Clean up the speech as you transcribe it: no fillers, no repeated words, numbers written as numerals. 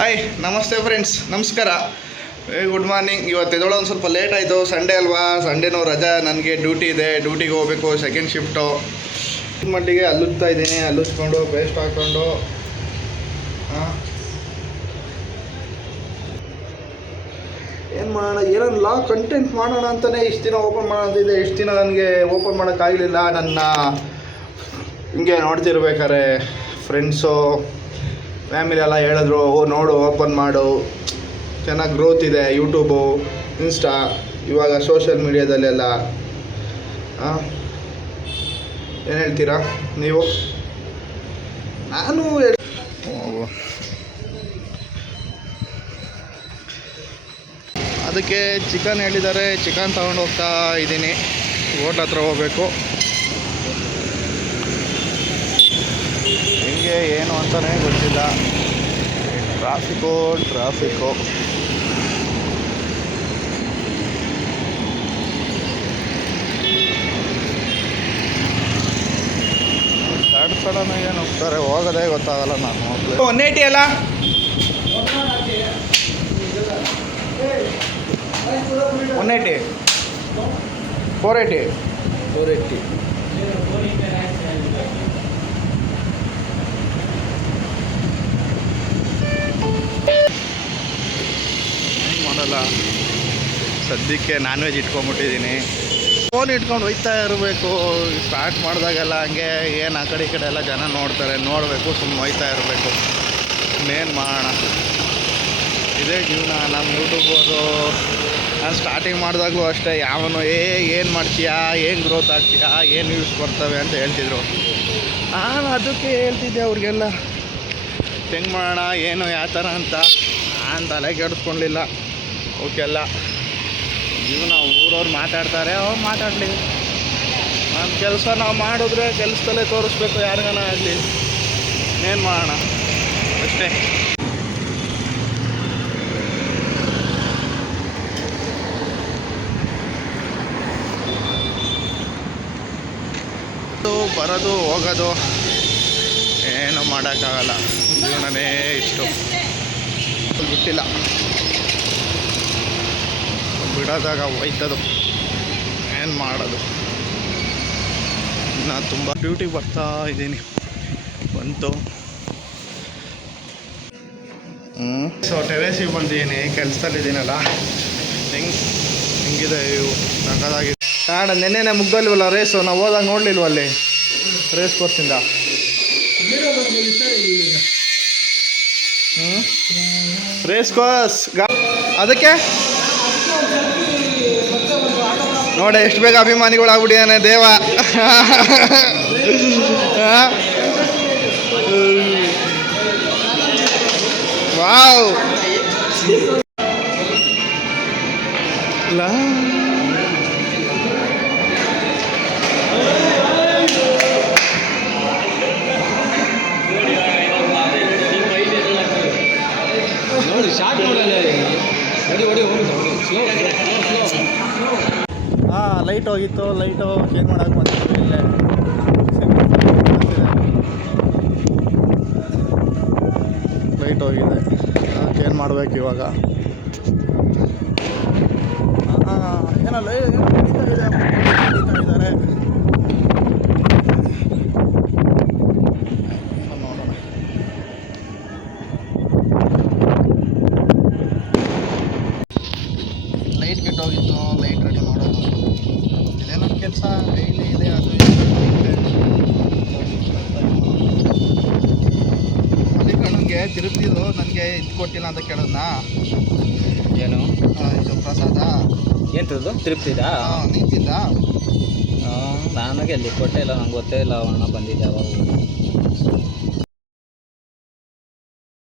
Hi ನಮಸ್ತೆ friends, ನಮಸ್ಕಾರ, good morning. ಇವತ್ತು ಎದ್ದೊಳಗೆ ಒಂದು ಸ್ವಲ್ಪ ಲೇಟ್ ಆಯಿತು. ಸಂಡೇ ಅಲ್ವಾ, ಸಂಡೇನೂ ರಜಾ. ನನಗೆ ಡ್ಯೂಟಿ ಇದೆ, ಡ್ಯೂಟಿಗೆ ಹೋಗಬೇಕು, ಸೆಕೆಂಡ್ ಶಿಫ್ಟು. ಮಟ್ಟಿಗೆ ಹಲ್ಲುತ್ತಾ ಇದ್ದೀನಿ. ಹಲ್ಲುಚ್ಕೊಂಡು ಪೇಸ್ಟ್ ಹಾಕ್ಕೊಂಡು ಏನು ಮಾಡೋಣ, ಏನೋ ಕಂಟೆಂಟ್ ಮಾಡೋಣ ಅಂತಲೇ ಇಷ್ಟು ದಿನ ಓಪನ್ ಮಾಡೋದಿದೆ. ಇಷ್ಟು ದಿನ ನನಗೆ ಓಪನ್ ಮಾಡೋಕ್ಕಾಗಲಿಲ್ಲ. ನನ್ನ ಹಿಂಗೆ ನೋಡ್ತಿರ್ಬೇಕಾರೆ ಫ್ರೆಂಡ್ಸು ಫ್ಯಾಮಿಲಿ ಎಲ್ಲ ಹೇಳಿದ್ರು, ನೋಡು ಓಪನ್ ಮಾಡು, ಚೆನ್ನಾಗಿ ಗ್ರೋತ್ ಇದೆ ಯೂಟ್ಯೂಬು, ಇನ್ಸ್ಟಾ, ಇವಾಗ ಸೋಷಿಯಲ್ ಮೀಡಿಯಾದಲ್ಲೆಲ್ಲ. ಏನು ಹೇಳ್ತೀರಾ ನೀವು? ನಾನು ಅದಕ್ಕೆ ಚಿಕನ್ ಹೇಳಿದ್ದಾರೆ, ಚಿಕನ್ ತಗೊಂಡು ಹೋಗ್ತಾ ಇದ್ದೀನಿ. ಹೋಟ್ಲ್ ಹತ್ರ ಹೋಗಬೇಕು. ಹೆಂಗೆ ಏನು ಅಂತಲೇ ಗೊತ್ತಿಲ್ಲ. ಟ್ರಾಫಿಕ್ಕು ಸಡನ್ ಏನು ಹೋಗ್ತಾರೆ, ಹೋಗೋದೇ ಗೊತ್ತಾಗಲ್ಲ. ನಾನು 180 ಅಲ್ಲ, 180, 480 ಮಾಡಲ್ಲ. ಸದ್ಯಕ್ಕೆ ನಾನ್ ವೆಜ್ ಇಟ್ಕೊಂಡ್ಬಿಟ್ಟಿದ್ದೀನಿ. ಫೋನ್ ಇಟ್ಕೊಂಡು ಹೋಗ್ತಾ ಇರಬೇಕು. ಸ್ಟಾರ್ಟ್ ಮಾಡಿದಾಗೆಲ್ಲ ಹಂಗೆ ಏನು ಆ ಕಡೆ ಈ ಕಡೆ ಎಲ್ಲ ಜನ ನೋಡ್ತಾರೆ, ನೋಡಬೇಕು, ಸುಮ್ಮನೆ ಹೋಗ್ತಾ ಇರಬೇಕು. ಇನ್ನೇನು ಮಾಡೋಣ, ಇದೇ ಜೀವನ. ನಮ್ಮ ಯೂಟ್ಯೂಬರು ನಾನು ಸ್ಟಾರ್ಟಿಂಗ್ ಮಾಡಿದಾಗಲೂ ಅಷ್ಟೇ, ಯಾವನು ಏನು ಮಾಡ್ತೀಯಾ, ಏನು ಗ್ರೋತ್ ಆಗ್ತೀಯಾ, ಏನು ವ್ಯೂಸ್ ಬರ್ತವೆ ಅಂತ ಹೇಳ್ತಿದ್ರು. ನಾನು ಅದಕ್ಕೆ ಹೇಳ್ತಿದ್ದೆ ಅವ್ರಿಗೆಲ್ಲ, ಹೆಂಗೆ ಮಾಡೋಣ, ಏನು ಯಾವ ಥರ ಅಂತ. ನಾನು ತಲೆ ಕೆಡಿಸ್ಕೊಳ್ಳಿಲ್ಲ. ಅವಕ್ಕೆಲ್ಲ ಜೀವನ. ಊರವ್ರು ಮಾತಾಡ್ತಾರೆ, ಅವ್ರು ಮಾತಾಡಲಿ. ನಮ್ಮ ಕೆಲಸ ನಾವು ಮಾಡಿದ್ರೆ ಕೆಲಸದಲ್ಲೇ ತೋರಿಸ್ಬೇಕು, ಯಾರಿಗಾನ ಆಗಲಿ. ಏನು ಮಾಡೋಣ ಅಷ್ಟೇ. ಬರೋದು ಹೋಗೋದು ಏನು ಮಾಡೋಕ್ಕಾಗಲ್ಲ. ಜೀವನನೇ ಇಷ್ಟು. ಗೊತ್ತಿಲ್ಲ, ಬಿಡೋದಾಗ ಹೋಯ್ತದು, ಏನು ಮಾಡೋದು. ನಾನು ತುಂಬ ಡ್ಯೂಟಿಗೆ ಬರ್ತಾ ಇದ್ದೀನಿ. ಬಂತು. ಸೊ ಟೆರೇಸಿಗೆ ಬಂದಿದ್ದೀನಿ, ಕೆಲಸದಲ್ಲಿದ್ದೀನಲ್ಲ. ಹೆಂಗಿದೆ ಇವು ಸಕ್ಕದಾಗಿದೆ. ಕಾರಣ ನೆನ್ನೆನೇ ಮುಗ್ದಲ್ವಲ್ಲ ರೇಸು, ನಾವು ಹೋದಾಗ ನೋಡಲಿಲ್ವ ಅಲ್ಲಿ ರೇಸ್ ಕೋರ್ಸಿಂದ. ರೇಸ್ ಕೋರ್ಸ್ ಅದಕ್ಕೆ ನೋಡಿ ಎಷ್ಟು ಬೇಗ ಅಭಿಮಾನಿಗಳು ಆಗ್ಬಿಟ್ಟಿದ್ದಾನೆ ದೇವ. ವಾವ್, ಲೈಟ್ ಹೋಗಿತ್ತು. ಲೈಟು ಚೇಂಜ್ ಮಾಡೋಕೆ ಬಂದಿತ್ತು. ಇಲ್ಲೇ ಲೈಟ್ ಹೋಗಿದೆ, ಚೇಂಜ್ ಮಾಡಬೇಕು ಇವಾಗ. ಏನಲ್ಲ ಇದ್ದಾರೆ. ನೋಡೋಣ. ಲೈಟ್ ಕೆಟ್ಟೋಗಿತ್ತು, ಲೈಟ್ ರೆಡಿ ಮಾಡೋದು ಇದೇ ನನ್ನ ಕೆಲಸ. ಡೈಲಿ ಇದೆ. ಅದು ಮಲ್ಲಿಕಣ್ಣನಿಗೆ ತಿರುಪತಿದು ನನಗೆ ಇದು ಕೊಟ್ಟಿಲ್ಲ ಅಂತ ಕೇಳೋದನ್ನ. ಏನು ಇದು ಪ್ರಸಾದ ಏನು ತಿರುಪ್ತಿದ ನಿಂತಿದ್ದ? ನನಗೆ ಅಲ್ಲಿ ಕೊಟ್ಟೇ ಇಲ್ಲ, ನಂಗೆ ಗೊತ್ತೇ ಇಲ್ಲ. ಅಣ್ಣ ಬಂದಿದ್ದೆ ಅವಾಗ.